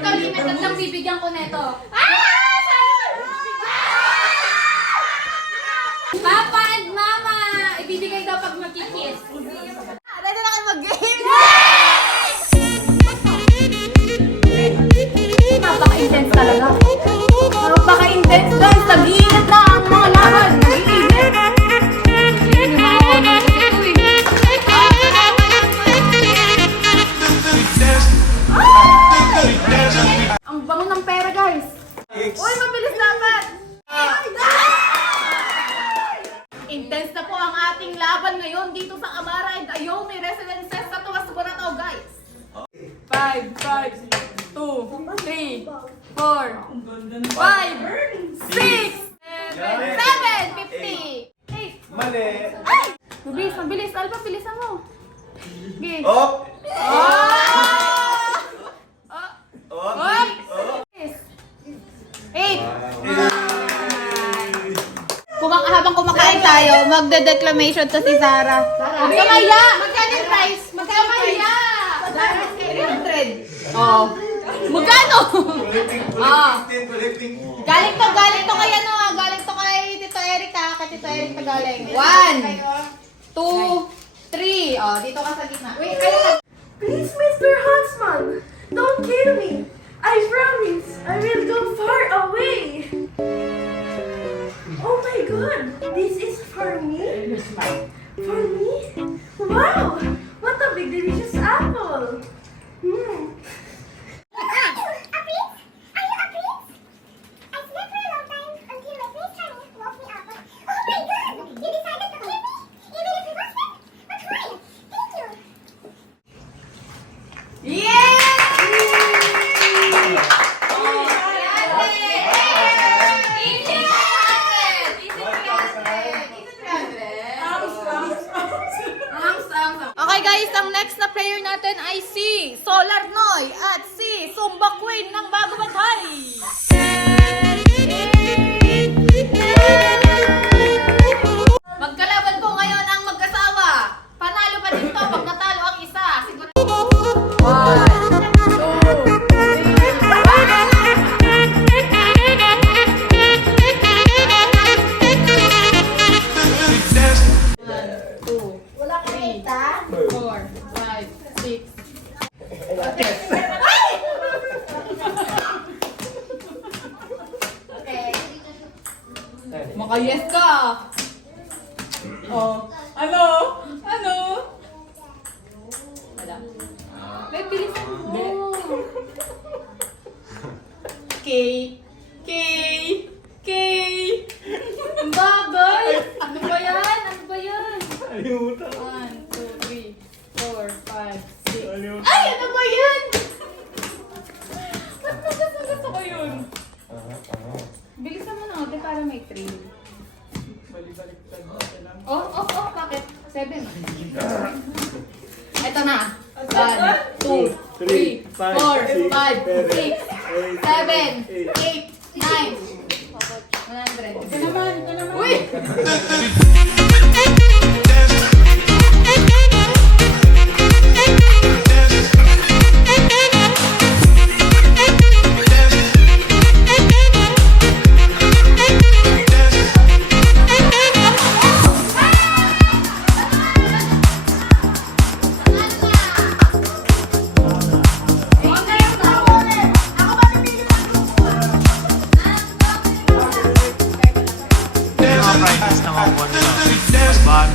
limited lang bibigyan ko neto. Papa and Mama, ibibigay daw pag magkikis. Ready na kayo mag-game! Napaka-intense talaga. Napaka-intense guys. Nag-iinit na ang mga laban. Nag-iinit. Yung mga honor kasi ito eh. Ang bango ng pera guys. Uy, mabilis dapat. Intense na po ang ating laban ngayon dito sa Amara and Ayomi Residences sa Tuwas Boratao guys. 5, 2, 3, 4, 5, 6, 7, 50, 8. Mali. Ay! Mabilis, mabilis. Alba, bilisan mo. Okay. Oh! Oh! Oh! Yes. 8. Habang kumakain tayo, magde-declamation to si Sarah. Kamaya! Magkano yung price? Kamaya! 300. Oh. Magkano? Oh. Galing to kay ano, galing to kay Tito Erica, kay Tito Erica galing. 1, 2, 3. Oh, dito ka sa gitna. Wait, Please, Mr. Huntsman, don't kill me. I promise I will go far away. Oh my god, this is for me? For me? Wow, what a big delicious apple. Okay guys, ang next na player natin ay si Solar Noy at si Zumba Queen ng Bago Batay. Magkalaban po ngayon ang magkasawa. Panalo pa din to pag natalo ang isa. Siguro 1, 2, 3, 4, 5, 6. Maka-yes ka! Oh. Ano? Wala. May bilisan mo. K. Ang bagay! Ano ba yan? 1, 2, 3, 4, 5, 6. Ay! Ano ba yan? Ba't gusto ko yun? Bilisan mo na ako para may 3. Oh, bakit? 7. Ito na. 1, 2, 3, 4, 5, 6, 7, 8, 9. 100. Ito naman. Uy! Practice na ako, 1 lang. Mas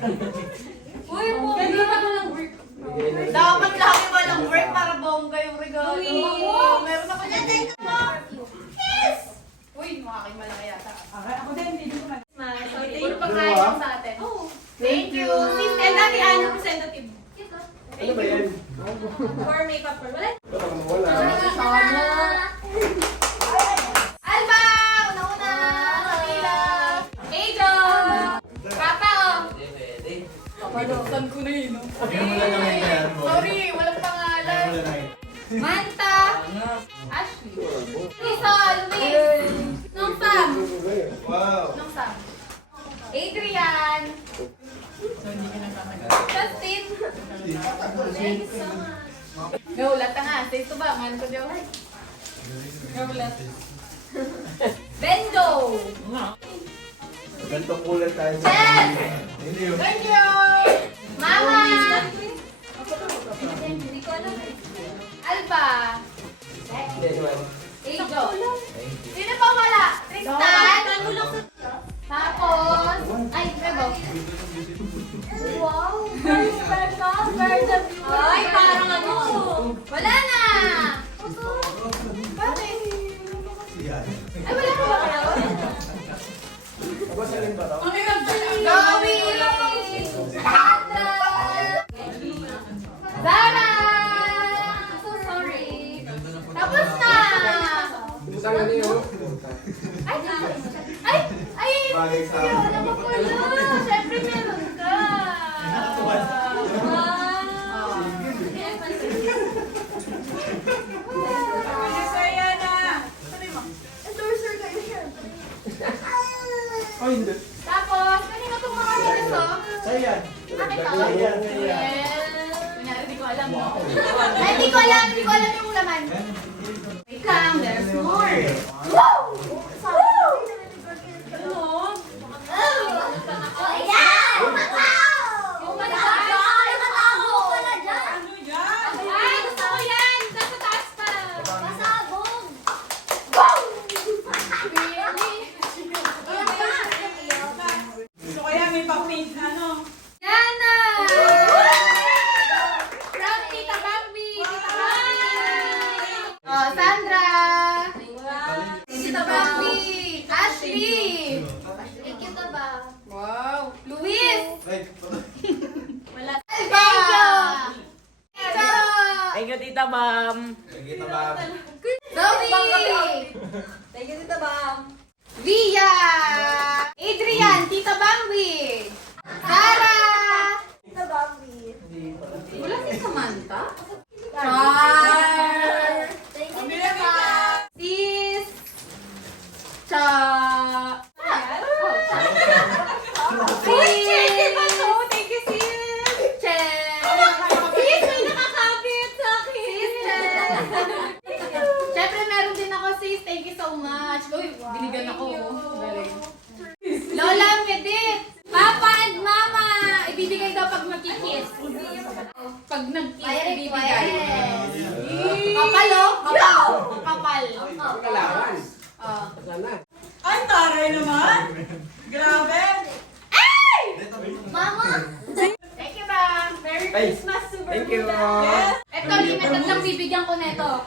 Uy, po. Ganda ka lang work. Dapat lagi walang work para bongga yung regalo. Uy. Meron ako niya. Thank you, Yes! Uy, makakain malaki yata. Ako din, hindi ko lang. Puro pagkain lang sa atin. Thank you. Sis, and dati representative. Ano ba yan? For makeup for wala. Wala. Alba! Una-una! Kapila! Angel! Papa, oh! Papalusan ko na yun. Sorry, walang pangalan. Manta! Ashley! Lisa! Luis! Nung Sam! Wow. Nung Sam! Adrian! Justin! Thank you so much. Gaulat na nga. Say ito ba? Man ko daw. Gaulat. Benjo! Gantong kulay tayo. Chef! Hindi yun. Thank you! Mama! Hindi ko alam. Alba! Angel! Sino pa wala? Tristan! Tapos... Ay, Bebo! Wow! Very special! Very beautiful! Ay, parang ano! Wala na! Bakit? Ay, wala na ba kayo? Ako salin ba ito? Zoe! Sandra! Zara! I'm so sorry. Tapos na! Isang ano yun? Ay! Ay! Ay! Bagay sa akin. Wala pa pala! Siyempre meron ka! Oh, hindi. Tapos, kanina itong mga nito? Sa'yo yan. Akin to? Ayan, ayan. Kunyari, di ko alam, no? Ay, di ko alam yung laman. Wait lang, there's more. Woo! Ano? Oh, yeah! Oh my God! Ay, gusto ko yan! Nasa taas pa! Pasabog! So kaya may pa-paint ano? Yana! From Tita Bambi! Tita Bambi! Oh, Sandra! Tita Bambi! Ashley! Thank you, Taba. Wow! Luis! Ay, Wala. Thank you! Thank you, Tita Ma'am. nakikita ba? Zoe! Thank you, Tita Bam. Via! Adrian! Tita Bambi! Sara! Tita Bambi. Wala si Samantha? Char! Thank you, Tita Bam. Sis! Cha! Thank you, sis! Chen! Sis, may nakakapit sa akin! Sis, Chen! Siyempre, meron din ako, sis. Thank you so much. Uy, binigyan ako. Galing. Lola Medit! Papa and Mama! Ibibigay daw pag magkikis. Pag nag-kiss, ibibigay. Kapal, oh! Kapal! Kapal. Kalaban. Oh. Sana. Ay, taray naman. Grabe. Mama! Thank you, ma'am. Merry Ay, Christmas, Super thank you. Buddha. Yes. Ito, limited lang bibigyan ko nito.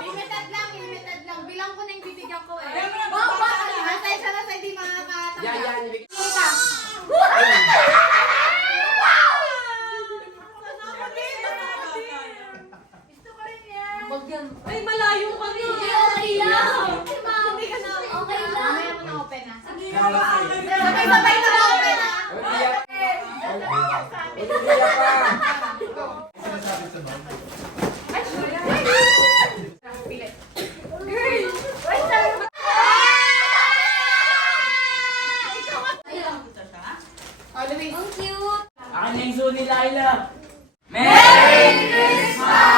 Limited lang. Bilang ko na yung bibigyan ko eh. Mama! Pasensya na sa hindi makakatanggap. Yan. Kita. Gusto ko rin yan. Ay, malayo ka rin. Okay lang. Hindi ka na. Okay lang. Mamaya mo na open na. Hindi ka maamin. Sabay-sabay na open na. Umiiyak ka. Sinasabi sa bawah. Pilit. Girl! Wait, sorry. Ikaw ka. Ayun. Oh, Luis. Ang cute. Akin na yung zoo ni Laila. Merry Christmas!